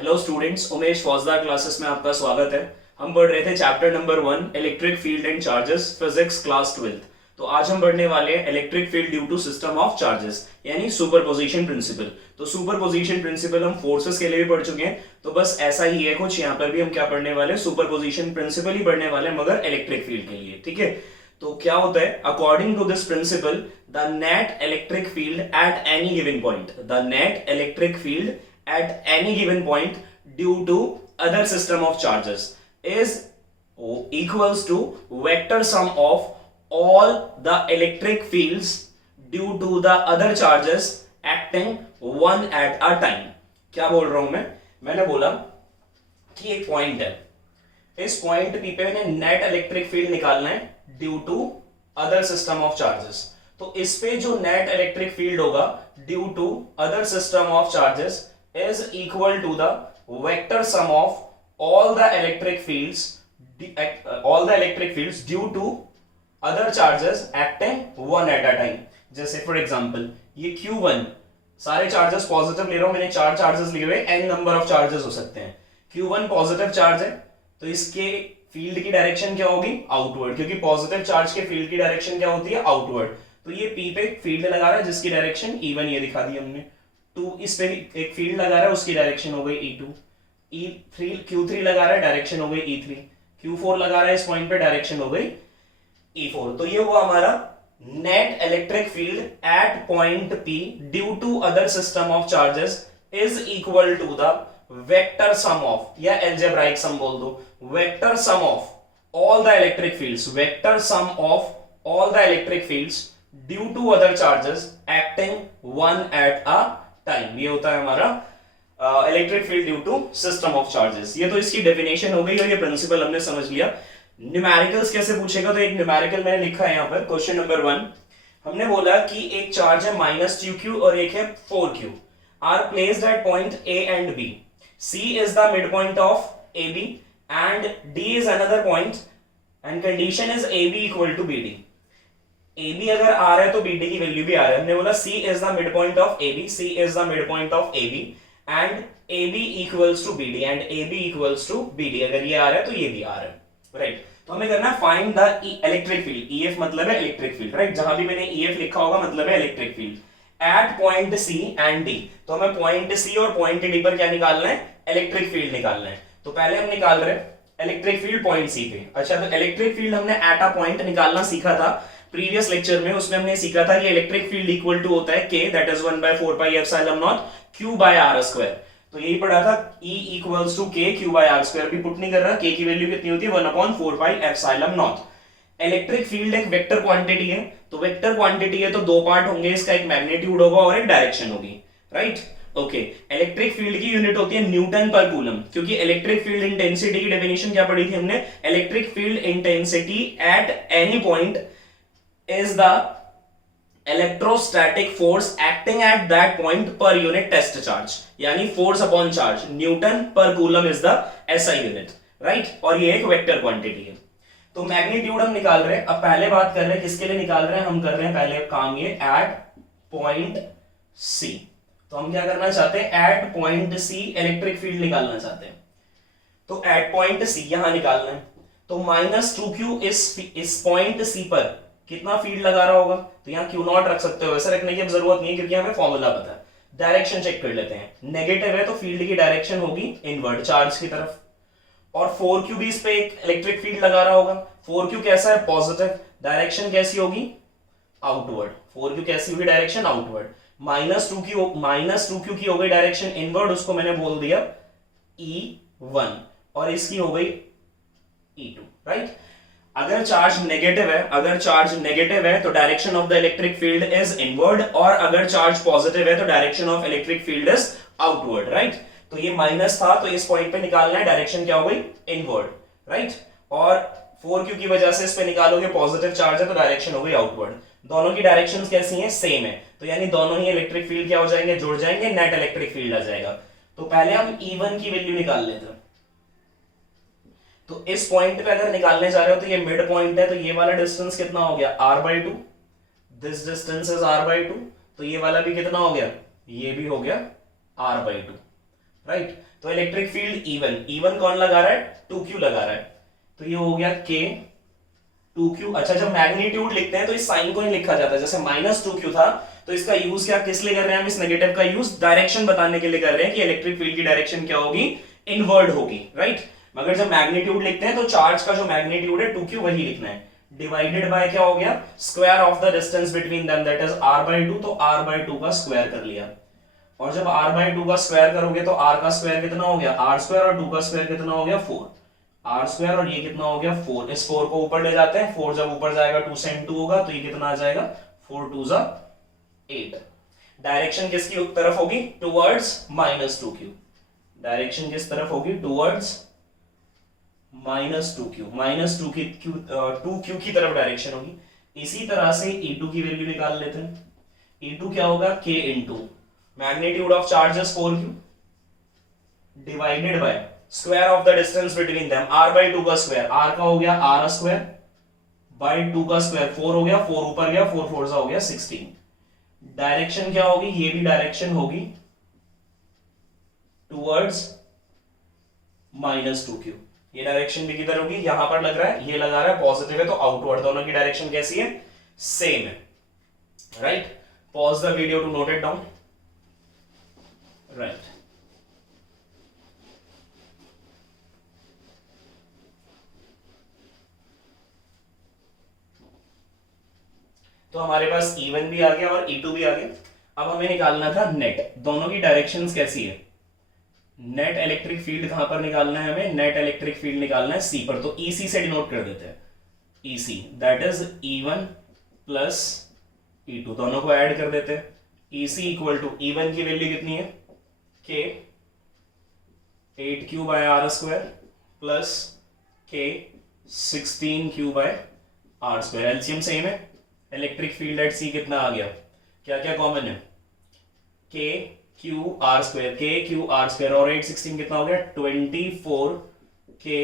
Hello students, Umesh फौजदार classes में आपका स्वागत है। हम पढ़ रहे थे chapter number 1 electric field and charges, physics class 12। तो आज हम पढ़ने वाले हैं electric field due to system of charges यानी सुपरपोजिशन प्रिंसिपल। तो सुपरपोजिशन प्रिंसिपल हम फोर्सेस के लिए भी पढ़ चुके हैं, तो बस ऐसा ही है कुछ। यहाँ पर भी हम क्या पढ़ने वाले हैं, सुपरपोजिशन प्रिंसिपल ही पढ़ने वाले हैं, मगर इलेक्ट्रिक फील्ड के लिए। ठीक है, तो क्या होता है, according to this principle the net electric field at any given point, the net electric field at any given point due to other system of charges is equals to vector sum of all the electric fields due to the other charges acting one at a time। क्या बोल रहा हूं मैंने बोला कि एक point है, इस पॉइंट पी पे मैंने नेट इलेक्ट्रिक फील्ड निकालना है due to other system of charges. तो इस पे जो नेट इलेक्ट्रिक फील्ड होगा due to other system of charges is equal to the vector sum of all the electric fields due to other charges acting one at a time। जैसे for example ये Q1, सारे charges positive ले रहा हूं मैंने, 4 charges लिए हुए, n number of charges हो सकते हैं। Q1 पॉजिटिव चार्ज है तो इसके फील्ड की डायरेक्शन क्या होगी, आउटवर्ड, क्योंकि पॉजिटिव चार्ज के फील्ड की डायरेक्शन क्या होती है, आउटवर्ड। तो ये P पे फील्ड लगा रहा है जिसकी डायरेक्शन E1 ये दिखा दी हमने। 2 इस पे एक फील्ड लगा रहा है, उसकी डायरेक्शन हो गई E2। E3 Q3 लगा रहा है, डायरेक्शन हो गई E3। Q4 लगा रहा है इस पॉइंट पे, डायरेक्शन हो गई E4। तो ये हुआ हमारा net electric field at point P due to other system of charges is equal to the vector sum of, या एल्जेब्राइक सम बोल दो, vector sum of all the electric fields, vector sum of all the electric fields due to other charges acting one at a time. ये होता है हमारा electric field due to system of charges. ये तो इसकी definition हो गई और ये प्रिंसिपल हमने समझ लिया। न्यूमेरिकल्स कैसे पूछेगा, तो एक न्यूमेरिकल मैंने लिखा है यहाँ पर, क्वेश्चन नंबर 1। हमने बोला कि एक चार्ज है -2q और एक है 4q, are placed at point A and B। C is the mid point of AB and D is another point and condition is AB equal to BD। AB अगर आ रहा है तो BD की value भी आ रहा है। हमने बोला C is the mid point of AB, C is the mid point of AB and AB equals to BD and AB equals to BD। अगर ये आ रहा है तो ये भी आ रहा है, राइट। तो हमें करना है find the electric field. EF मतलब है इलेक्ट्रिक फील्ड, राइट। जहां भी मैंने EF लिखा होगा मतलब है electric field at point C and D। तो हमें पॉइंट C और पॉइंट D पर क्या निकालना है, इलेक्ट्रिक फील्ड निकालना है। तो पहले हम निकाल रहे हैं इलेक्ट्रिक फील्ड पॉइंट C पे। अच्छा, तो इलेक्ट्रिक फील्ड हमने एट अ पॉइंट निकालना सीखा था प्रीवियस लेक्चर में। उसमें हमने सीखा था कि इलेक्ट्रिक फील्ड इक्वल टू होता है K, that is 1/4 pi epsilon naught Q by R square. तो यही पढ़ा था, E equals to K Q by R square. भी पुट नहीं कर रहा, K की वैल्यू कितनी होती है, 1/4 pi epsilon not. Electric field एक वेक्टर क्वांटिटी है, तो वेक्टर क्वांटिटी है तो दो पार्ट होंगे, इसका एक मैग्नीट्यूड होगा और एक डायरेक्शन होगी, राइट। ओके, इलेक्ट्रिक फील्ड की यूनिट होती है न्यूटन पर कूलम, क्योंकि इलेक्ट्रिक फील्ड इंटेंसिटी की डेफिनेशन क्या पढ़ी थी हमने, electric field intensity at any point is the electrostatic force acting at that point per unit test charge, यानी force upon charge, न्यूटन पर coulomb is the SI unit, right। और ये एक वेक्टर क्वांटिटी है। तो मैग्नीट्यूड हम निकाल रहे हैं। अब पहले बात कर रहे हैं किसके लिए निकाल रहे हैं, हम कर रहे हैं पहले काम ये एट पॉइंट C। तो हम क्या करना चाहते हैं, at point C electric field निकालना चाहते हैं। तो एट पॉइंट C यहां निकालना है। तो -2q इस पॉइंट C पर कितना फील्ड लगा रहा होगा, तो यहाँ Q0 रख सकते हो, वैसे रखने की अब जरूरत नहीं है क्योंकि हमें फॉर्मूला पता है। डायरेक्शन चेक कर लेते हैं, नेगेटिव है तो फील्ड की डायरेक्शन होगी इनवर्ड चार्ज की तरफ। और 4q भी इस पे एक इलेक्ट्रिक फील्ड लगा रहा होगा। 4q कैसा है, पॉजिटिव, डायरेक्शन कैसी होगी, आउटवर्ड। 4q कैसी होगी, डायरेक्शन आउटवर्ड। -2q की हो गई डायरेक्शन इनवर्ड, उसको मैंने बोल दिया E1 और इसकी हो गई E2, राइट। अगर चार्ज नेगेटिव है तो direction of the electric field is inward, और अगर चार्ज पॉजिटिव है तो direction of electric field is outward, right. तो ये माइनस था तो इस पॉइंट पे निकालना है, डायरेक्शन क्या हो गई, इनवर्ड, राइट। और 4q की वजह से इस पे निकालोगे, पॉजिटिव चार्ज है तो डायरेक्शन हो गई आउटवर्ड। दोनों की डायरेक्शंस कैसी हैं, सेम है, तो यानी दोनों ही इलेक्ट्रिक फील्ड क्या हो जाएंगे, जुड़ जाएंगे, नेट इलेक्ट्रिक फील्ड आ जाएगा। तो पहले हम E1 की वैल्यू निकाल लेते हैं। तो इस पॉइंट पे अगर निकालने जा रहे हो तो ये मिड पॉइंट है, तो ये वाला डिस्टेंस कितना हो गया, r/2। This distance is r/2, तो ये वाला भी कितना हो गया, ये भी हो गया r/2। राइट। तो इलेक्ट्रिक फील्ड E1 कौन लगा रहा है, 2Q लगा रहा है, तो ये हो गया K 2Q। अच्छा, जब मैग्नीट्यूड लिखते हैं तो इस साइन को ही लिखा जाता है, जैसे -2Q था तो इसका यूज क्या किस लिए कर रहे हैं हम, इस नेगेटिव का यूज डायरेक्शन बताने के लिए कर रहे हैं कि इलेक्ट्रिक फील्ड की डायरेक्शन क्या होगी, इनवर्ड होगी, राइट। मगर जब मैग्नीट्यूड लिखते हैं तो चार्ज का जो मैग्नीट्यूड है 2Q वही लिखना है, डिवाइडेड बाय क्या हो गया, square of the distance between them that is r/2, तो r/2 का स्क्वायर कर लिया। और जब r/2 का स्क्वायर करोगे तो r का स्क्वायर कितना हो गया, r² और 2 का स्क्वायर कितना हो गया 4, r² और ये कितना हो गया 4, इस 4 को ऊपर ले जाते हैं, 4 जब ऊपर जाएगा 2 से इनटू होगा तो ये कितना आ जाएगा 4 2 जा 8। डायरेक्शन किसकी तरफ होगी, टुवर्ड्स -2Q, डायरेक्शन किस तरफ होगी, टुवर्ड्स -2Q, -2Q की तरफ डायरेक्शन होगी। इसी तरह से E2 की वैल्यू निकाल लेते हैं। E2 क्या होगा, K into magnitude of charges 4Q divided by square of the distance between them, r/2 का स्क्वायर, r का हो गया r स्क्वायर बाय 2 का स्क्वायर 4 हो गया, 4 ऊपर गया 4 4 हो गया 16। डायरेक्शन क्या होगी, ये भी डायरेक्शन होगी टुवर्ड्स -2Q, ये डायरेक्शन भी किधर होगी, यहां पर लग रहा है, ये लगा रहा है पॉजिटिव है तो आउटवर्ड, दोनों की डायरेक्शन कैसी है, सेम है, right. Pause the video to note it down, right. तो हमारे पास E1 भी आ गया और E2 भी आ गया। अब हमें निकालना था नेट, दोनों की डायरेक्शंस कैसी है, नेट इलेक्ट्रिक फील्ड कहां पर निकालना है हमें, नेट इलेक्ट्रिक फील्ड निकालना है C पर, तो EC से डिनोट कर देते हैं, EC that is E1 plus E2, दोनों को ऐड कर देते हैं, EC इक्वल टू E1 की वैल्यू कितनी है, K 8Q by R square plus K 16Q by R square, LCM same है, इलेक्ट्रिक फील्ड एट C कितना आ गया, क्या क्या कॉमन है, K Q R square, K Q R square और 8 16 कितना हो गया 24 K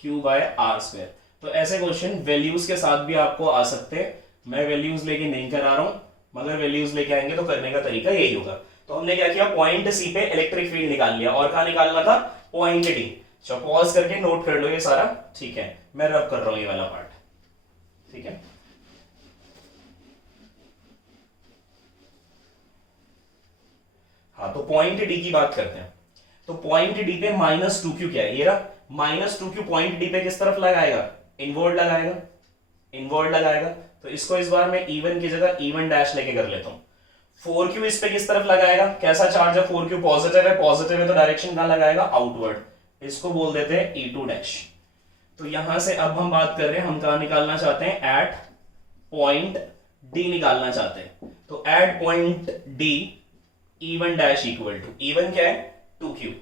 Q by R square. तो ऐसे क्वेश्चन वैल्यूज के साथ भी आपको आ सकते हैं, मैं वैल्यूज लेके नहीं करा रहा हूं, मगर वैल्यूज लेके आएंगे तो करने का तरीका यही होगा। तो हमने क्या किया, पॉइंट C पे इलेक्ट्रिक फील्ड निकाल लिया, और कहां निकालना था, पॉइंट D। चलो पॉज करके नोट कर लो ये सारा, ठीक है, मैं रब कर रहा हूं ये वाला पार्ट, ठीक है। हाँ, तो पॉइंट डी की बात करते हैं, तो पॉइंट डी पे -2Q क्या है, ये रहा -2Q, पॉइंट डी पे किस तरफ लगाएगा, इनवर्ड लगाएगा, इनवर्ड लगाएगा, तो इसको इस बार मैं E1 की जगह E1 डैश लेके कर लेता हूं। 4Q इस पे किस तरफ लगाएगा, कैसा चार्ज है 4Q, पॉजिटिव है, पॉजिटिव है तो डायरेक्शन कहां लगाएगा, आउटवर्ड, इसको बोल देते हैं E2 डैश। तो यहां से अब हम बात कर रहे हैं, हम कहां निकालना चाहते हैं, एट पॉइंट डी निकालना चाहते हैं, तो at point D E1 dash equal to, E1 क्या है 2Q,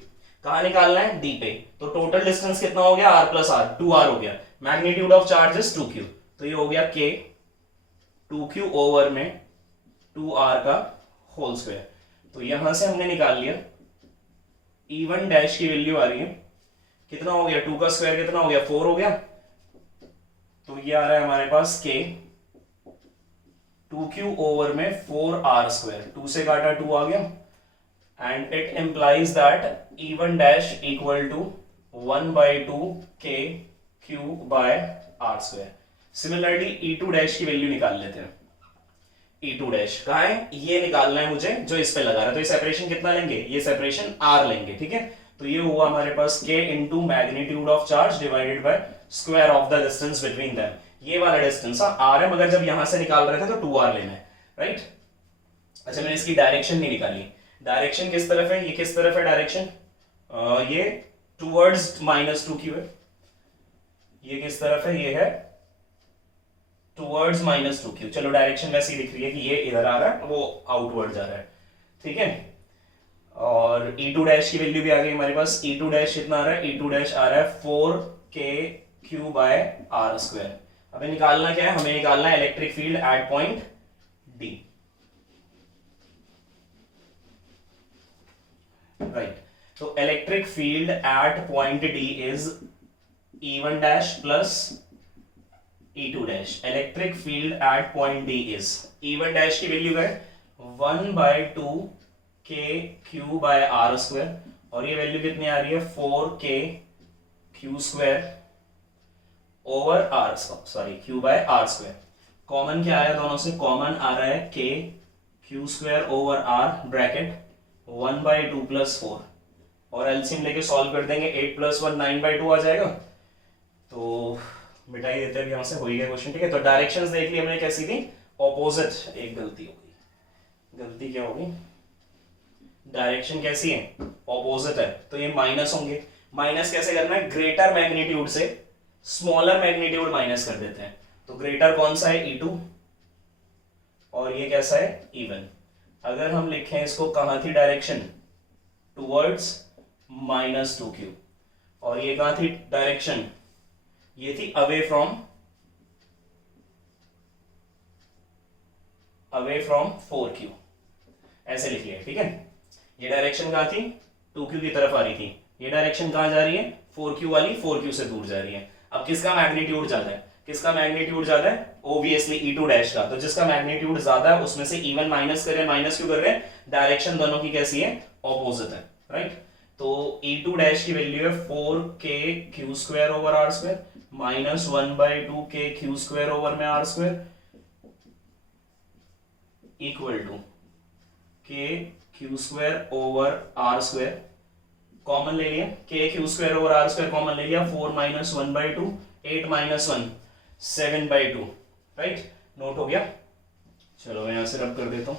कहां निकालना है, D पे, तो टोटल डिस्टेंस कितना हो गया, R प्लस R, 2R हो गया, मैग्नीट्यूड ऑफ चार्जेस 2Q, तो ये हो गया K 2Q ओवर में 2R का होल स्क्वायर। तो यहां से हमने निकाल लिया E1 डैश की वैल्यू आ रही है, कितना हो गया, 2 का स्क्वायर कितना हो गया 4 हो गया, तो ये आ रहा है हमारे पास K 2Q ओवर में 4R स्क्वायर, 2 से काटा 2 आ गया, and it implies that E1 dash equal to 1/2 K Q by R square. Similarly E2 dash की वैल्यू निकाल लेते हैं, E2 डैश कहाँ है, ये निकालना है मुझे जो इस पे लगा रहा है, तो ये सेपरेशन कितना लेंगे, ये सेपरेशन R लेंगे, ठीक है। तो ये हुआ हमारे पास K into magnitude of charge divided by square of the distance between them, ये वाला डिस्टेंस R है, मगर जब यहां से निकाल रहे थे तो 2R लेना है, राइट। अच्छा, मैंने इसकी डायरेक्शन नहीं निकाली, डायरेक्शन किस तरफ है, ये किस तरफ है डायरेक्शन, ये टुवर्ड्स -2Q है, ये किस तरफ है, ये है टुवर्ड्स -2Q, चलो डायरेक्शन वैसी दिख रही है कि ये इधर आ रहा है, वो आउटवर्ड जा रहा है, ठीक है। और E2 डैश की वैल्यू भी आ गई हमारे पास, E2 डैश कितना आ रहा है, E2 डैश आ रहा है 4KQ बाय R स्क्वायर। हमें निकालना क्या है, हमें निकालना है electric field at point D, right. तो electric field at point D is E1 dash plus E2 dash, electric field at point D is, E1 dash की वैल्यू है 1/2 KQ बाय R स्क्वायर, और ये वैल्यू कितनी आ रही है 4k Q square over R, sorry Q by R square. Common क्या आया दोनों से, कॉमन आ रहा है k Q square over R bracket 1/2 + 4, और एलसीएम लेके सॉल्व कर देंगे, 8 + 1 9/2 आ जाएगा। तो मिटाई देते हैं, यहां से हो ही गया क्वेश्चन। ठीक है, तो डायरेक्शंस देख ली हमने कैसी थी, ऑपोजिट। एक गलती हो गई, गलती क्या होगी, डायरेक्शन कैसी है, ऑपोजिट है, तो ये माइनस होंगे। माइनस कैसे करना है, ग्रेटर मैग्नीट्यूड से स्मॉलर मैग्नीट्यूड माइनस कर देते हैं। तो ग्रेटर कौन सा है, E2, और ये कैसा है, E1। अगर हम लिखें इसको, कहां थी डायरेक्शन, टूवर्ड्स -2q, और ये कहां थी डायरेक्शन, ये थी अवे फ्रॉम 4q, ऐसे लिख लिया। ठीक है, ये डायरेक्शन कहां थी, 2q की तरफ आ रही थी, ये डायरेक्शन कहां जा रही है, 4q वाली 4q से दूर जा रही है। अब किसका मैग्नीट्यूड ज्यादा है, किसका मैग्नीट्यूड ज्यादा है, ऑब्वियसली E2 डैश का। तो जिसका मैग्नीट्यूड ज्यादा है उसमें से E1 माइनस कर रहे हैं, माइनस क्यों कर रहे हैं, डायरेक्शन दोनों की कैसी है, ऑपोजिट है, राइट। तो E2 डैश की वैल्यू है 4k Q square over R square minus 1/2k Q square over में R square equal to k Q square over R square. Common ले लिया, k Q square over R square common ले लिया, 4 - 1/2, 8 - 1 7/2, right. Note हो गया, चलो मैं यहां से रब कर देता हूं।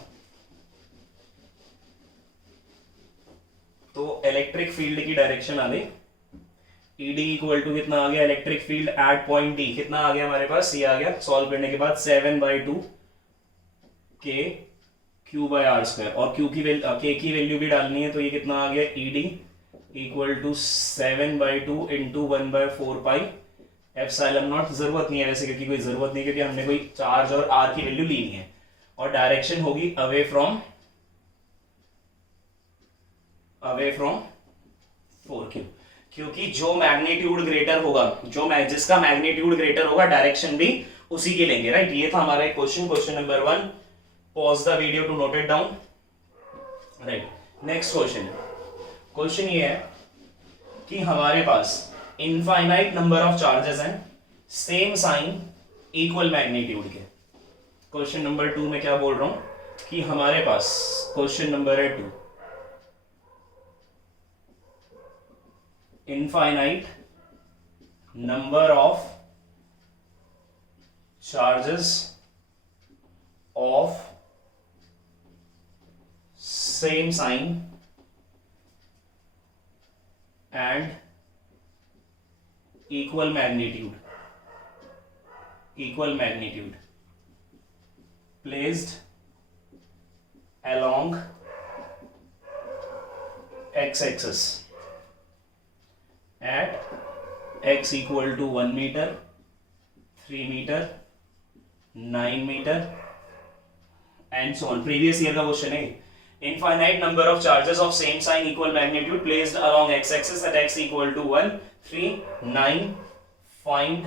तो इलेक्ट्रिक फील्ड की डायरेक्शन आ गई, ED इक्वल टू कितना आ गया, electric field at point D कितना आ गया हमारे पास, ये आ गया सॉल्व करने के बाद 7/2 k Q by R square, और Q की K की वैल्यू भी डालनी है, तो ये कितना आ गया, ED equal to 7/2 into 1/4 pi epsilon naught. जरूरत नहीं है वैसे, क्योंकि कोई जरूरत नहीं, क्योंकि हमने कोई चार्ज और आर की वैल्यू ली नहीं है। और डायरेक्शन होगी अवे फ्रॉम 4q, क्योंकि जो मैग्नीट्यूड ग्रेटर होगा, जिसका मैग्नीट्यूड ग्रेटर होगा, डायरेक्शन भी उसी की लेंगे, राइट। ये था हमारा question number 1। Pause the video to note it down, right. Next question ये है कि हमारे पास इनफाइनाइट नंबर ऑफ चार्जेस हैं, सेम साइन इक्वल मैग्नीट्यूड के। क्वेश्चन नंबर 2 में क्या बोल रहा हूं कि हमारे पास, क्वेश्चन नंबर है 2, infinite number of charges of same sign and equal magnitude placed along x-axis at x equal to 1 meter, 3 meter, 9 meter and so on। previous year का क्वेश्चन है। infinite number of charges of same sign equal magnitude placed along x-axis at x equal to 1, 3, 9, find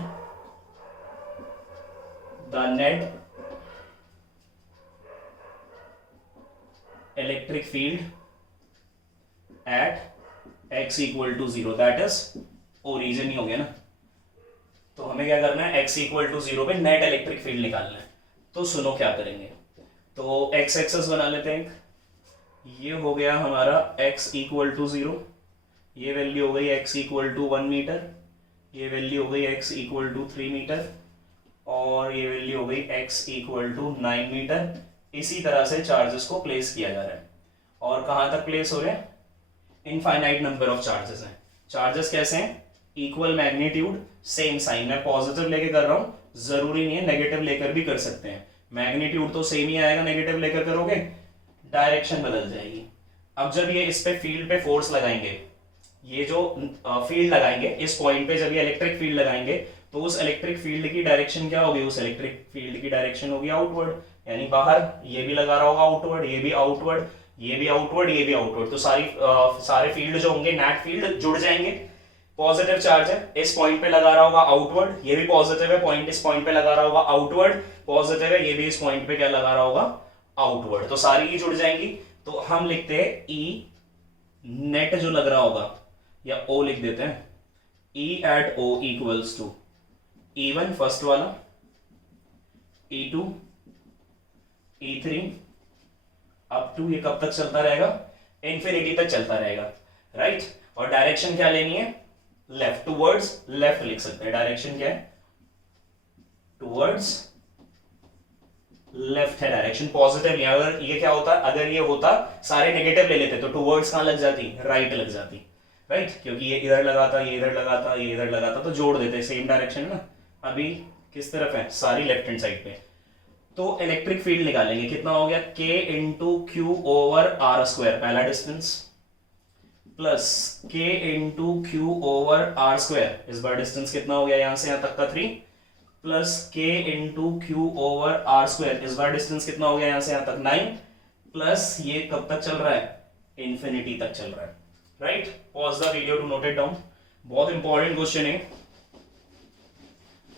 the net electric field at x equal to 0, that is origin ही हो गया ना। तो हमें क्या करना है, x equal to 0 पे net electric field निकालना है। तो सुनो क्या करेंगे, तो x एक्सेस बना लेते हैं। ये हो गया हमारा x इक्वल टू 0, ये वैल्यू हो गई x इक्वल टू 1 मीटर, ये वैल्यू हो गई x इक्वल टू 3 मीटर, और ये वैल्यू हो गई x इक्वल टू 9 मीटर। इसी तरह से चार्जेस को प्लेस किया जा रहा है। और कहाँ तक प्लेस हो रहे हैं, इनफाइनाइट नंबर ऑफ चार्जेस हैं। चार्जेस कैसे हैं, इक्वल मैग्नीट्यूड सेम साइन। मैं पॉजिटिव लेके कर रहा हूँ, जरूरी नहीं है नेगेटिव लेकर भी कर सकते हैं। मैग्नीट्यूड तो सेम ही आएगा, नेगेटिव लेकर करोगे डायरेक्शन बदल जाएगी। अब जब ये इस पे फील्ड पे फोर्स लगाएंगे, ये जो फील्ड लगाएंगे इस पॉइंट पे, जब ये इलेक्ट्रिक फील्ड लगाएंगे तो उस इलेक्ट्रिक फील्ड की डायरेक्शन क्या होगी, उस इलेक्ट्रिक फील्ड की डायरेक्शन होगी आउटवर्ड, यानी बाहर। ये भी लगा रहा होगा आउटवर्ड, ये भी आउटवर्ड, ये भी आउटवर्ड, ये भी आउटवर्ड। तो सारे फील्ड जो होंगे, नेट फील्ड जुड़ जाएंगे। पॉजिटिव चार्ज है, इस पॉइंट पे लगा रहा होगा आउटवर्ड, ये भी पॉजिटिव है, पॉइंट इस पॉइंट पे लगा रहा होगा आउटवर्ड, पॉजिटिव है, ये भी इस पॉइंट पे क्या लगा रहा होगा आउटवर्ड। तो सारी ही जुड़ जाएंगी। तो हम लिखते हैं E नेट जो लग रहा होगा, या ओ लिख देते हैं, E at O equals to E1 first वाला, E2, E3 अप टू, ये कब तक चलता रहेगा, इंफिनिटी तक चलता रहेगा, राइट। और डायरेक्शन क्या लेनी है, लेफ्ट, टूवर्ड्स लेफ्ट लिख सकते हैं। डायरेक्शन क्या है, टूवर्ड्स लेफ्ट है डायरेक्शन, पॉजिटिव। अगर ये क्या होता, अगर ये होता सारे नेगेटिव ले लेते तो टूवर्ड्स कहां लग जाती, राइट लग जाती, राइट, क्योंकि ये इधर लगाता, ये इधर लगाता, ये इधर लगाता, तो जोड़ देते, सेम डायरेक्शन ना। अभी किस तरफ है, सारी लेफ्ट हैंड साइड पे। तो इलेक्ट्रिक फील्ड निकालेंगे, कितना हो गया, K into Q over R square, पहला distance, plus K into Q over R square, इस बार डिस्टेंस कितना हो गया, यहां से यहां तक का 3, plus K into Q over R square, इस बार डिस्टेंस कितना हो गया, यहां से यहां तक 9, प्लस ये कब तक चल रहा है, इंफिनिटी तक चल रहा है, right. Pause the video to note it down, बहुत इंपॉर्टेंट क्वेश्चन है,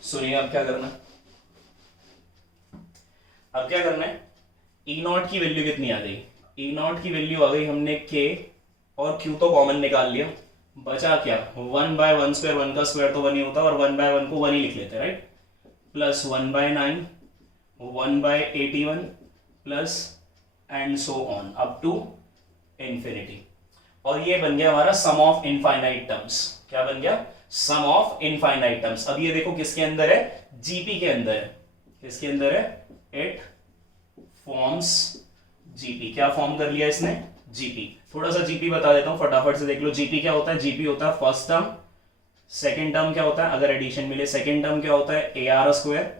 सुनिए। अब क्या करना है, अब क्या करना है, ई नॉट की वैल्यू कितनी आ गई, ई नॉट की वैल्यू आ गई, हमने K और Q तो कॉमन निकाल लिया, बचा क्या, 1/1 स्क्वायर, 1 का स्क्वायर तो 1 ही होता है, और 1/1 को 1 ही लिख लेते हैं, right, plus 1/9, 1/81 plus and so on up to infinity. और ये बन गया हमारा सम ऑफ इनफाइनाइट टर्म्स। क्या बन गया, सम ऑफ इनफाइनाइट टर्म्स। अब ये देखो किसके अंदर है, जीपी के अंदर है, किसके अंदर है, इट फॉर्म्स जीपी। क्या फॉर्म कर लिया इसने, जीपी। थोड़ा सा जीपी बता देता हूं, फटाफट से देख लो। जीपी क्या होता है, जीपी होता है फर्स्ट टर्म, सेकेंड टर्म क्या होता है, अगर एडिशन मिले, सेकेंड टर्म क्या होता है, A R square,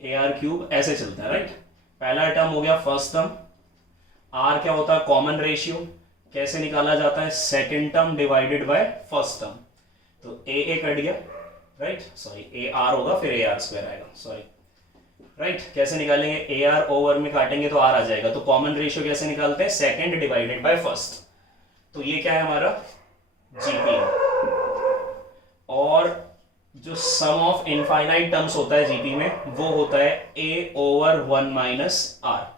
A R cube, ऐसे चलता है, राइट। पहला टर्म हो गया फर्स्ट टर्म, आर क्या होता है, कॉमन रेशियो, कैसे निकाला जाता है, second term divided by first term, तो ए कट गया, राइट, सॉरी ए आर होगा, फिर ए आर स्क्वायर आएगा, सॉरी, राइट। कैसे निकालेंगे, ए आर ओवर में काटेंगे तो आर आ जाएगा, तो कॉमन रेशियो कैसे निकालते हैं, सेकेंड डिवाइडेड बाय फर्स्ट, तो ये क्या है हमारा जीपी। और जो सम ऑफ इनफाइनाइट टर्म्स होता है जीपी में, वो होता है ए ओवर 1 माइनस आर।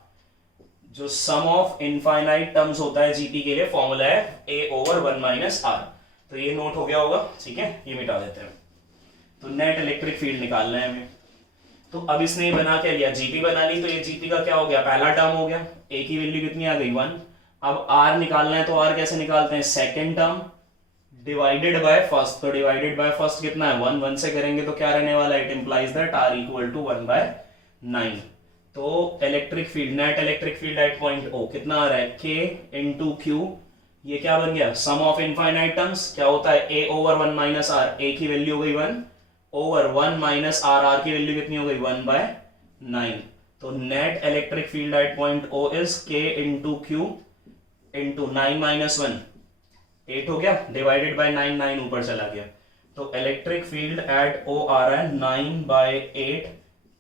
जो सम ऑफ इनफाइनाइट टर्म्स होता है जीपी के लिए, फॉर्मूला है ए ओवर 1 माइनस आर। तो ये नोट हो गया होगा, ठीक है, ये मिटा देते हैं। तो नेट इलेक्ट्रिक फील्ड निकालना है हमें। तो अब इसने बना क्या लिया, जीपी बना ली, तो ये जीपी का क्या हो गया, पहला टर्म हो गया, ए की वैल्यू कितनी आ गई, 1। अब आर निकालना है, तो आर कैसे निकालते हैं, second term divided by first, तो डिवाइडेड बाय फर्स्ट कितना है, 1, 1 से करेंगे तो क्या रहने वाला है, it implies that R equal to 1/9। तो electric field, net electric field at point O कितना आ रहा है, K इंटू क्यू, ये क्या बन गया, सम ऑफ इनफाइनाइट टर्म्स, क्या होता है, a over 1 minus R, a की वैल्यू हो गई 1 ओवर 1 माइनस आर, आर की वैल्यू कितनी हो गई, 1/9। तो net electric field at point O is K into Q into 9 minus 1, 8 हो गया, डिवाइडेड बाय 9, 9 ऊपर चला गया, तो इलेक्ट्रिक फील्ड एट ओ आ रहा है 9/8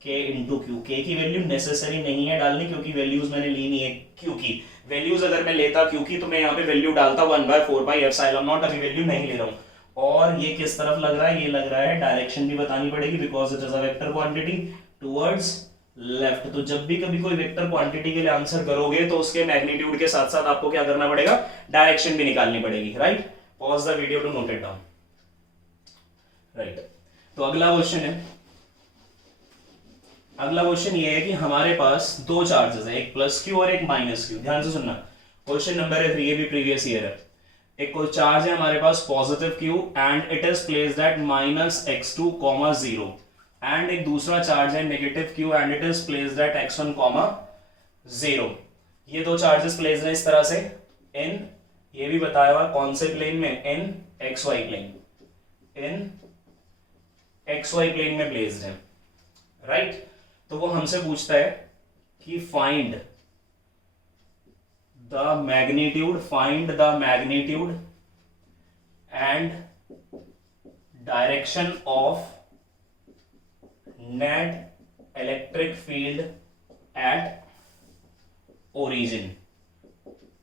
K इंटू क्यू। के की वैल्यू नेसेसरी नहीं है डालनी, क्योंकि वैल्यूज मैंने ली नहीं है क्यू की। वैल्यूज अगर मैं लेता क्यू की, तो मैं यहाँ पे वैल्यू डालता 1/4πε0, अभी वैल्यू नहीं ले रहा हूँ। और ये किस तरफ लग रहा है, ये लग रहा है, डायरेक्शन भी बतानी पड़ेगी, because it is a vector quantity towards left. तो जब भी कभी कोई वेक्टर क्वांटिटी के लिए आंसर करोगे, तो उसके मैग्नीट्यूड के साथ साथ आपको क्या करना पड़ेगा, डायरेक्शन भी निकालनी पड़ेगी, right. Pause the video to note it down, right. तो अगला क्वेश्चन है, अगला क्वेश्चन ये है कि हमारे पास दो चार्जेस है, एक प्लस क्यू और एक माइनस क्यू। ध्यान से सुनना, क्वेश्चन नंबर है 3, ये भी प्रीवियस ईयर है। एक कोई चार्ज है हमारे पास positive Q and it is placed at -x2, 0, and एक दूसरा चार्ज है negative Q and it is placed at x1, 0। ये दो चार्जेस प्लेस्ड हैं इस तरह से इन, ये भी बताया हुआ कौन से प्लेन में, इन xy प्लेन, इन xy प्लेन में प्लेस्ड है, राइट। तो वो हमसे पूछता है कि find the magnitude, find the magnitude and direction of net electric field at origin,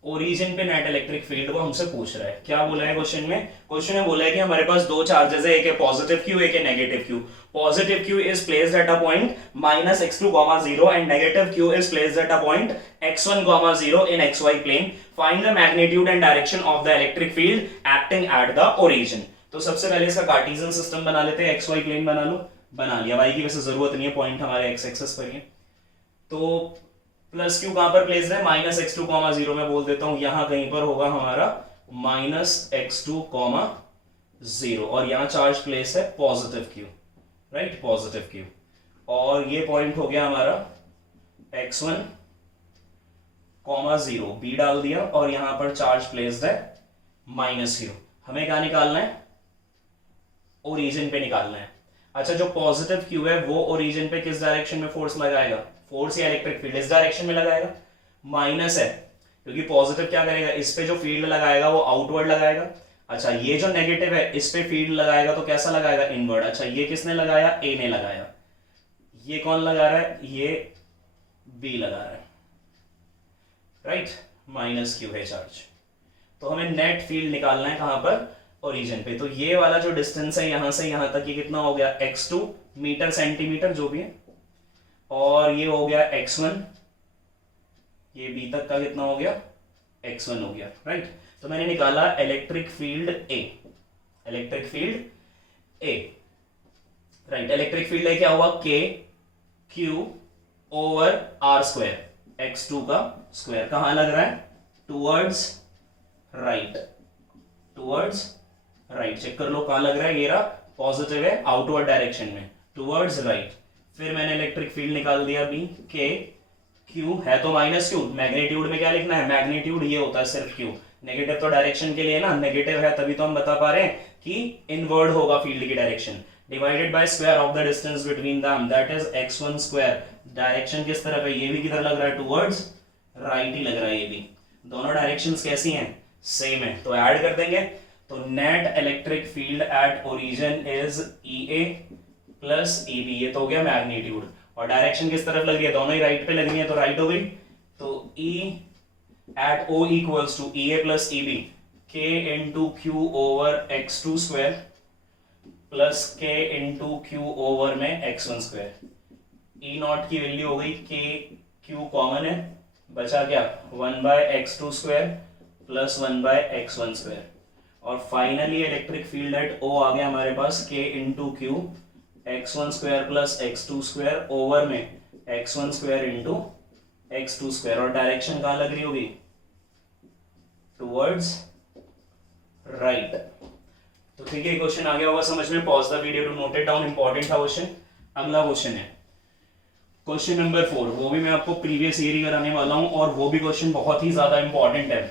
origin पे नेट इलेक्ट्रिक फील्ड को हमसे पूछ रहा है। क्या बोला है क्वेश्चन में? क्वेश्चन में बोला है कि हमारे पास दो चार्जेस है, एक है पॉजिटिव क्यू, एक है negative Q. Positive Q is placed at a point -x2, 0 and negative Q is placed at a point x1, 0 in xy plane. Find the magnitude and direction of the electric field acting at the origin. तो सबसे पहले इसका Cartesian system बना लेते हैं। xy plane बना लो, बना लिया। y की वैसे जरूरत नहीं है, पॉइंट हमारे x एक्सिस पर ही है। तो प्लस क्यू कहां पर प्लेस है? -x2, 0 में बोल देता हूं, यहां कहीं पर होगा हमारा -x2, 0 और यहां चार्ज प्लेस है positive Q, right, positive Q. और ये पॉइंट हो गया हमारा x1, 0, b डाल दिया और यहां पर चार्ज प्लेस्ड है -q। हमें क्या निकालना है? ओरिजिन पे निकालना है। अच्छा, जो पॉजिटिव क्यू है वो ओरिजिन पे किस डायरेक्शन में फोर्स लगाएगा? फोर्स या इलेक्ट्रिक फील्ड इस डायरेक्शन में लगाएगा। माइनस है क्योंकि पॉजिटिव क्या करेगा? इस पे जो फील्ड लगाएगा वो आउटवर्ड लगाएगा। अच्छा, ये जो नेगेटिव है इस पे फील्ड लगाएगा तो कैसा लगाएगा? इनवर्ड। अच्छा, ये किसने लगाया? ए ने लगाया। ये कौन लगा रहा है? ये बी लगा रहा है, राइट, -q है चार्ज। तो हमें नेट फील्ड निकालना है कहां पर? ओरिजिन पे। तो ये वाला जो डिस्टेंस है यहां से यहां तक, ये कितना हो गया? x2 मीटर सेंटीमीटर जो भी है, और ये हो गया x1, ये b तक का कितना हो गया? x1 हो गया, राइट। तो मैंने निकाला electric field A, electric field A, right. Electric field A क्या हुआ? k q over r square, x2 का स्क्वायर। कहां लग रहा है? Towards right, towards right. Check कर लो कहां लग रहा है। ये रहा, पॉजिटिव है, आउटवर्ड डायरेक्शन में, टूवर्ड्स राइट। फिर मैंने इलेक्ट्रिक फील्ड निकाल दिया B, K Q है तो -q। मैग्नीट्यूड में क्या लिखना है? मैग्नीट्यूड ये होता है सिर्फ Q। नेगेटिव तो डायरेक्शन के लिए ना, नेगेटिव है तभी तो हम बता पा रहे हैं कि इनवर्ड होगा फील्ड की direction. Divided by square of the distance between them, that is x1 square. Direction किस तरफ है? ये भी किधर लग रहा है? टूवर्ड्स राइट ही लग रहा है ये भी। दोनों डायरेक्शंस कैसी हैं? सेम है। तो ऐड कर देंगे। तो net electric field at origin is EA plus EB। ये तो हो गया मैग्नीट्यूड, और डायरेक्शन किस तरफ लग रही है? दोनों ही राइट पे लग रही है तो राइट हो गई। तो E at O equals to EA plus EB, K into Q over x2 square plus K into Q over में x1 स्क्वायर। E नॉट की वैल्यू हो गई K, Q कॉमन है, बचा क्या? 1/x2 square plus 1/x1 square. और finally electric field at O आ गया हमारे पास K into Q, x1 square plus x2 square over में x1 square into x2 square. और डायरेक्शन कहां लग रही होगी? Towards right. तो ठीक है, क्वेश्चन आ गया होगा समझ में। Pause the video to note it down, important था क्वेश्चन। अगला क्वेश्चन है क्वेश्चन नंबर 4। वो भी मैं आपको प्रीवियस ईयर ही कराने वाला हूं, और वो भी क्वेश्चन बहुत ही ज्यादा इंपॉर्टेंट है।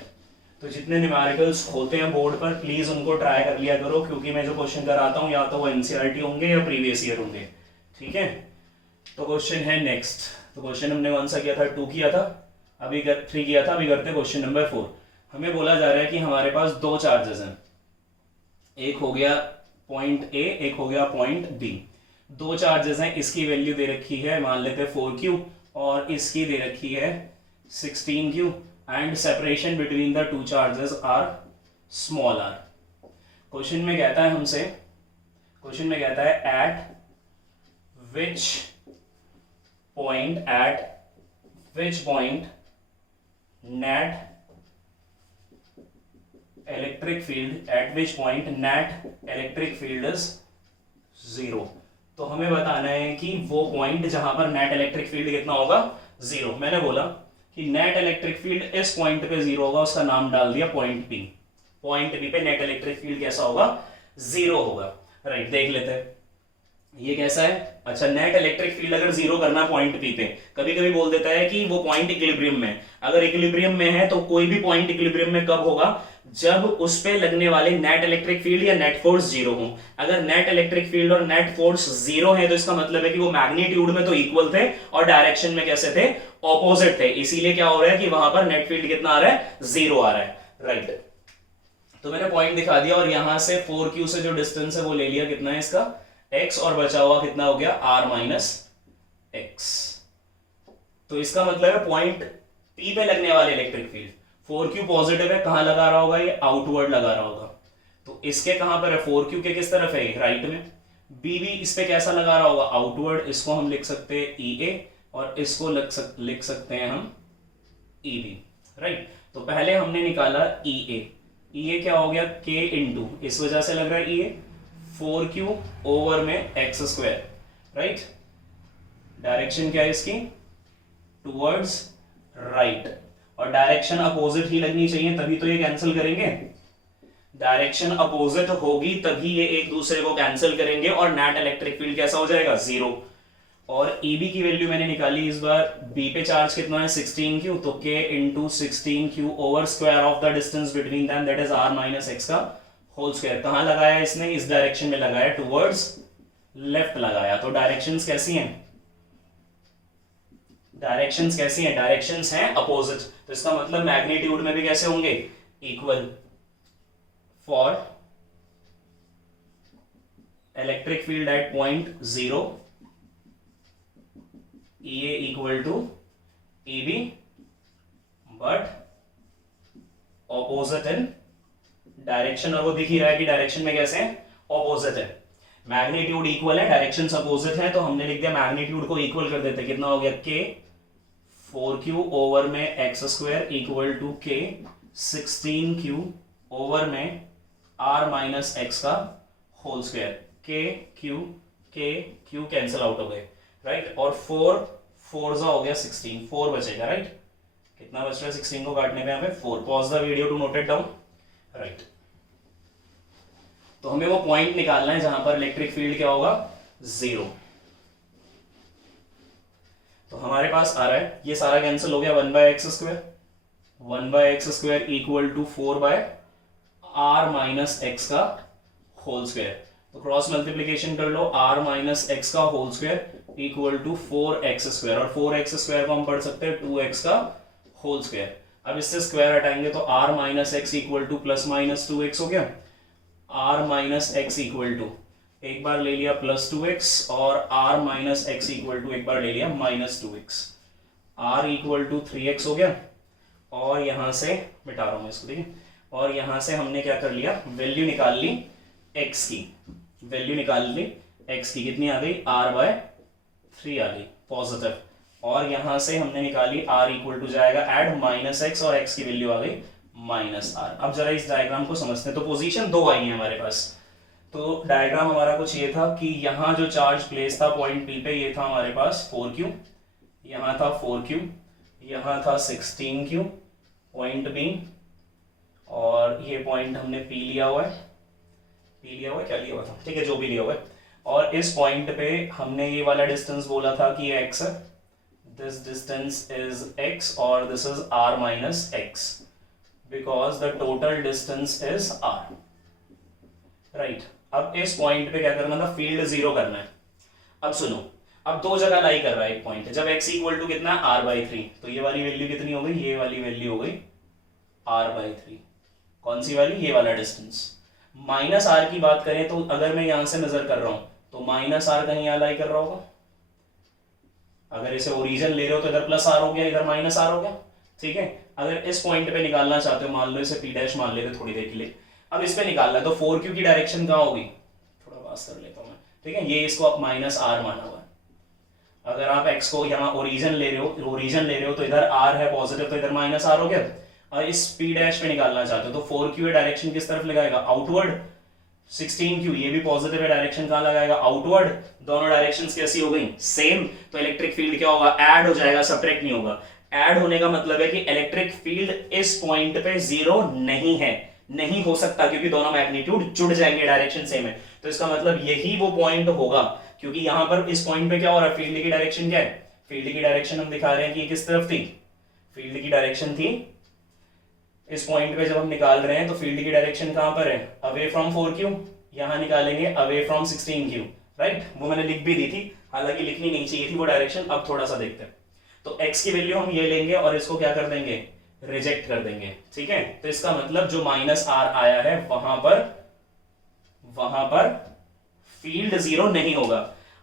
तो जितने न्यूमेरिकल्स होते हैं बोर्ड पर प्लीज उनको ट्राई कर लिया करो, क्योंकि मैं जो क्वेश्चन कराता हूँ या तो वो एनसीईआरटी होंगे या प्रीवियस ईयर होंगे, ठीक है। तो क्वेश्चन है नेक्स्ट। तो क्वेश्चन हमने कौन सा किया था? 2 किया था, अभी 3 किया था, अभी करते क्वेश्चन नंबर 4। हमें बोला जा रहा है कि हमारे पास दो चार्जेस हैं, एक हो गया पॉइंट A, एक हो गया पॉइंट B। दो चार्जेस हैं, इसकी वैल्यू दे रखी है मान लेते हैं 4Q, और इसकी दे रखी है 16Q, and separation between the two charges are small r। Question में कहता है हमसे, क्वेश्चन में कहता है at which point net electric field is 0। तो हमें बताना है कि वो पॉइंट जहां पर नेट इलेक्ट्रिक फील्ड कितना होगा? 0। मैंने बोला कि नेट इलेक्ट्रिक फील्ड इस पॉइंट पे 0 होगा, उसका नाम डाल दिया पॉइंट P। पॉइंट P पे नेट इलेक्ट्रिक फील्ड कैसा होगा? 0 होगा, राइट। देख लेते हैं ये कैसा है। अच्छा, नेट इलेक्ट्रिक फील्ड अगर 0 करना पॉइंट P पे, कभी कभी बोल देता है कि वो पॉइंट इक्विलिब्रियम में। अगर इक्विलिब्रियम में है तो कोई भी पॉइंट इक्विलिब्रियम में कब होगा? जब उस पे लगने वाले नेट इलेक्ट्रिक फील्ड या नेट फोर्स 0 हो। अगर नेट इलेक्ट्रिक फील्ड और नेट फोर्स 0 है तो इसका मतलब है कि वो मैग्नीट्यूड में तो इक्वल थे और डायरेक्शन में कैसे थे? ऑपोजिट थे। इसीलिए क्या हो रहा है कि वहां पर नेट फील्ड कितना आ रहा है? 0 आ रहा है, राइट। तो मैंने पॉइंट दिखा दिया, और यहां से 4Q से जो डिस्टेंस है वो ले लिया, कितना है इसका? x, और बचा हुआ कितना हो गया? r minus x। तो इसका मतलब है पॉइंट P पे लगने वाले इलेक्ट्रिक फील्ड 4Q पॉजिटिव है, कहां लगा रहा होगा ये, आउटवर्ड लगा रहा होगा, तो इसके कहां पर है, 4Q के किस तरफ है, राइट में। बी भी इस पे कैसा लगा रहा होगा, आउटवर्ड, इसको हम लिख सकते हैं EA और इसको लिख सकते हैं हम EB, राइट। तो पहले हमने निकाला EA क्या हो गया, K इंटू, इस वजह से लग रहा है EA 4Q ओवर में x स्क्वायर, राइट। डायरेक्शन क्या है इसकी, टुवर्ड्स राइट, और डायरेक्शन अपोजिट ही लगनी चाहिए तभी तो ये कैंसिल करेंगे, डायरेक्शन अपोजिट होगी तभी ये एक दूसरे को कैंसिल करेंगे और नेट इलेक्ट्रिक फील्ड कैसा हो जाएगा, 0। और EB की वैल्यू मैंने निकाली इस बार, B पे चार्ज कितना है 16Q, तो K into 16Q over square of the distance between them that is R minus x का होल स्क्वायर। कहां लगाया इसने, इस डायरेक्शन में लगाया, टुवर्ड्स लेफ्ट लगाया। तो डायरेक्शंस कैसी हैं, डायरेक्शंस कैसी हैं, डायरेक्शंस हैं अपोजिट, तो इसका मतलब मैग्नीट्यूड में भी कैसे होंगे, equal. For electric field at point 0 EA equal to EB but opposite in direction, और वो दिख ही रहा है कि डायरेक्शन में कैसे है, ऑपोजिट है। मैग्नीट्यूड इक्वल है, डायरेक्शन अपोजिट है, तो हमने लिख दिया मैग्नीट्यूड को इक्वल कर देते, कितना हो गया, K 4Q ओवर में x square equal to K 16Q over में R माइनस एक्स का whole square. K cancel out हो गए, राइट। और 4 हो गया 16, 4 बचेगा, राइट। कितना बच रहा है 16 को काटने पे, यहाँ पे 4। Pause the video to note it down, right. तो हमें वो पॉइंट निकालना है जहां पर इलेक्ट्रिक फील्ड क्या होगा, 0। तो हमारे पास आ रहा है, ये सारा कैंसिल हो गया, 1/x square equal to 4/r minus x का होल स्क्वायर। तो क्रॉस मल्टीप्लीकेशन कर लो, r माइनस एक्स का whole square equal to 4x square, और 4x स्क्वायर को हम पढ़ सकते हैं 2x का होल स्क्वायर। अब इससे स्क्वायर हटाएंगे तो r minus x equal to plus minus 2x हो गया, r minus x equal to एक बार ले लिया प्लस 2x और r minus x equal to एक बार ले लिया minus 2x, r equal to 3x हो गया। और यहां से मिटा रहा हूं मैं इसको, ठीक है। और यहां से हमने क्या कर लिया, वैल्यू निकाल ली x की, वैल्यू निकाल ली x की, कितनी आ गई, r/3 आ गई पॉजिटिव। और यहां से हमने निकाली r इक्वल टू जाएगा ऐड माइनस एक्स, और x की वैल्यू आ गई माइनस r। अब जरा इस डायग्राम को समझते हैं। तो पोजीशन 2 आई है हमारे पास। तो डायग्राम हमारा कुछ ये था कि यहाँ जो चार्ज प्लेस था पॉइंट P पे, ये था हमारे पास 4Q, यहाँ था 4Q, यहाँ था 16Q पॉइंट B, और ये पॉइंट हमने P लिया हुआ है, क्या लिया हुआ था, ठीक है, जो भी लिया हुआ है। और इस पॉइंट पे हमने ये वाला डिस्टेंस बोला था कि ये x है, दिस डिस्टेंस इज x और this is r minus x, because the total distance is r, right. अब इस पॉइंट पे क्या करना था, फील्ड 0 करना है। अब सुनो, अब दो जगह लाई कर रहा है एक पॉइंट, जब x इक्वल टू कितना है, r/3, तो ये वाली वैल्यू कितनी हो गई, ये वाली वैल्यू हो गई r/3। कौन सी वाली, ये वाला डिस्टेंस। माइनस r की बात करें तो अगर मैं यहां से मेजर कर रहा हूं तो माइनस r कहीं यहां लाई कर रहा होगा, अगर इसे ओरिजिन ले रहे हो तो इधर प्लस r हो गया, इधर माइनस r हो गया, ठीक है। अगर इस पॉइंट पे निकालना चाहते हो, मान लो इसे p' मान लेते थोड़ी देर के लिए, अब इस पे निकालना है तो 4Q की डायरेक्शन कहां होगी, थोड़ा पास कर लेता हूं मैं, ठीक है। ये इसको आप माइनस r माना हुआ है। अगर आप x को यहाँ ओरिजिन ले रहे हो तो इधर r है पॉजिटिव, तो इधर माइनस r हो गया। और इस p' पे निकालना चाहते हो तो 4Q डायरेक्शन किस तरफ लगाएगा, आउटवर्ड। 16Q ये भी पॉजिटिव है, डायरेक्शन कहां लगाएगा, आउटवर्ड। दोनों डायरेक्शंस कैसी हो गई, सेम। तो इलेक्ट्रिक फील्ड क्या होगा, ऐड हो जाएगा, सब्ट्रैक्ट नहीं होगा। ऐड होने का मतलब है कि इलेक्ट्रिक फील्ड इस पॉइंट पे 0 नहीं है, नहीं हो सकता, क्योंकि दोनों मैग्नीट्यूड जुड़ जाएंगे, डायरेक्शन सेम है। तो इसका मतलब यही वो पॉइंट होगा, क्योंकि यहां पर इस पॉइंट पे क्या हो रहा है, फील्ड की डायरेक्शन क्या है, फील्ड की डायरेक्शन हम दिखा रहे हैं कि किस तरफ थी, फील्ड की डायरेक्शन थी इस पॉइंट पे। जब हम निकाल रहे हैं तो फील्ड की डायरेक्शन कहां पर है, अवे फ्रॉम 4Q, यहां निकालेंगे अवे फ्रॉम 16Q, राइट। वो मैंने लिख भी दी थी, हालांकि लिखनी नहीं चाहिए थी वो डायरेक्शन। अब थोड़ा सा देखते हैं। तो x की वैल्यू हम ये लेंगे और इसको क्या कर देंगे, रिजेक्ट कर देंगे, ठीक है। तो इसका मतलब जो माइनस r आया है वहां पर फील्ड 0 नहीं होगा।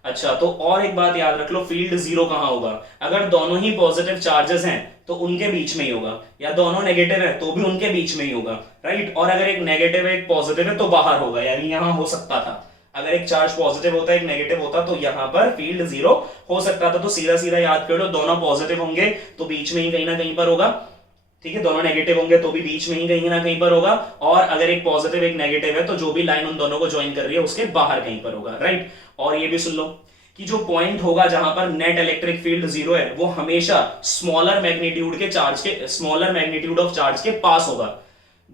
अच्छा, तो और एक बात याद रख लो, फील्ड 0 कहां होगा, अगर दोनों ही पॉजिटिव चार्जेस हैं तो उनके बीच में ही होगा, या दोनों नेगेटिव है तो भी उनके बीच में ही होगा, राइट। और अगर एक नेगेटिव है एक पॉजिटिव है तो बाहर होगा, यानी यहां हो सकता था अगर एक चार्ज पॉजिटिव होता एक नेगेटिव होता तो यहां पर फील्ड जीरो हो सकता था। तो सीधा सीधा याद कर लो, दोनों पॉजिटिव होंगे तो बीच में ही कहीं ना कहीं पर होगा, ठीक है। दोनों नेगेटिव होंगे तो भी बीच में ही कहीं ना कहीं पर होगा, और अगर एक पॉजिटिव एक नेगेटिव है तो जो भी लाइन उन दोनों को ज्वाइन कर रही है उसके बाहर कहीं पर होगा, राइट। और ये भी सुन लो कि जो पॉइंट होगा जहां पर नेट इलेक्ट्रिक फील्ड जीरो है वो हमेशा स्मॉलर मैग्नीट्यूड ऑफ चार्ज के पास होगा।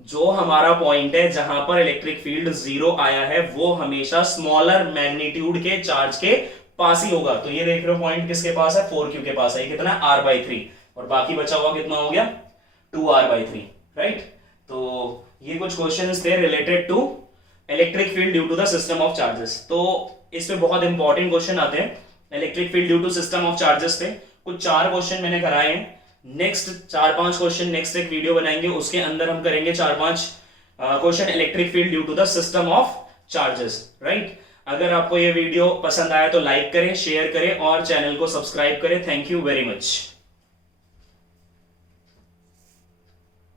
जो हमारा पॉइंट है जहां पर इलेक्ट्रिक फील्ड जीरो आया है वो हमेशा स्मॉलर मैग्नीट्यूड के चार्ज के पास ही होगा। तो ये देख रहे हो पॉइंट किसके पास है, 4q के पास है। कितना है, r/3, और बाकी बचा हुआ कितना हो गया, 2r/3, राइट। तो ये कुछ क्वेश्चंस थे related to electric field due to the system of charges. तो इसमें बहुत इंपॉर्टेंट क्वेश्चन आते हैं, electric field due to system of charges पे कुछ 4 क्वेश्चन मैंने कराए हैं। नेक्स्ट 4-5 क्वेश्चन नेक्स्ट एक वीडियो बनाएंगे, उसके अंदर हम करेंगे 4-5 question electric field due to the system of charges, right. अगर आपको ये वीडियो पसंद आया तो लाइक करें, शेयर करें और चैनल को सब्सक्राइब करें। Thank you very much.